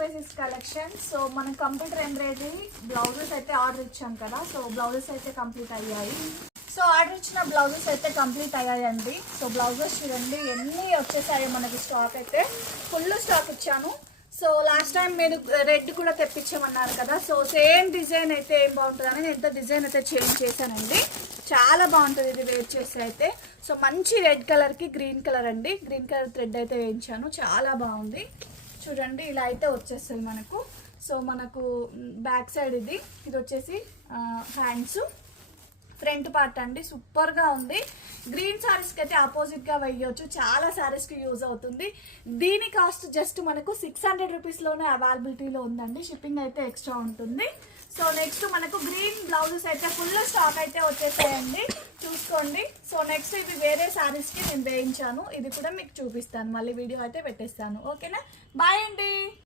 Pieces collection. So మనం computer embroidery blouses అయితే order ఇచ్చాం కదా, సో బ్లౌజెస్ అయితే కంప్లీట్ అయ్యాయి. సో ఆర్డర్ ఇచ్చిన బ్లౌజెస్ అయితే కంప్లీట్ అయ్యాయండి. సో బ్లౌజెస్ చూడండి ఎన్ని వచ్చేసాయో మనకి. స్టాక్ అయితే ఫుల్ స్టాక్ ఇచ్చాను. సో లాస్ట్ టైం మీరు రెడ్ కూడా తెప్పించామన్నారు కదా, సో సేమ్ డిజైన్ అయితే ఏం బాగుంటుందని నేను ఎంత డిజైన్ అయితే చేంజ్ చేశానండి. చాలా బాగుంటుంది ఇది వేర్ చేసి అయితే. సో మంచి రెడ్ కలర్కి గ్రీన్ కలర్ అండి, గ్రీన్ కలర్ థ్రెడ్ అయితే వేయించాను. చాలా బాగుంది చూడండి. ఇలా అయితే వచ్చేస్తుంది మనకు. సో మనకు బ్యాక్ సైడ్ ఇది వచ్చేసి హ్యాండ్స్, ఫ్రంట్ పార్ట్ అండి. సూపర్గా ఉంది. గ్రీన్ శారీస్కి అయితే ఆపోజిట్గా వేయవచ్చు, చాలా శారీస్కి యూజ్ అవుతుంది. దీని కాస్ట్ జస్ట్ మనకు 600 రూపీస్లోనే అవైలబిలిటీలో ఉందండి. షిప్పింగ్ అయితే ఎక్స్ట్రా ఉంటుంది. సో నెక్స్ట్ మనకు గ్రీన్ బ్లౌజెస్ అయితే ఫుల్ స్టాక్ అయితే వచ్చేసాయండి, చూసుకోండి. సో నెక్స్ట్ ఇవి వేరే శారీస్కి నేను వేయించాను, ఇది కూడా మీకు చూపిస్తాను. మళ్ళీ వీడియో అయితే పెట్టేస్తాను. ఓకేనా, బాయ్ అండి.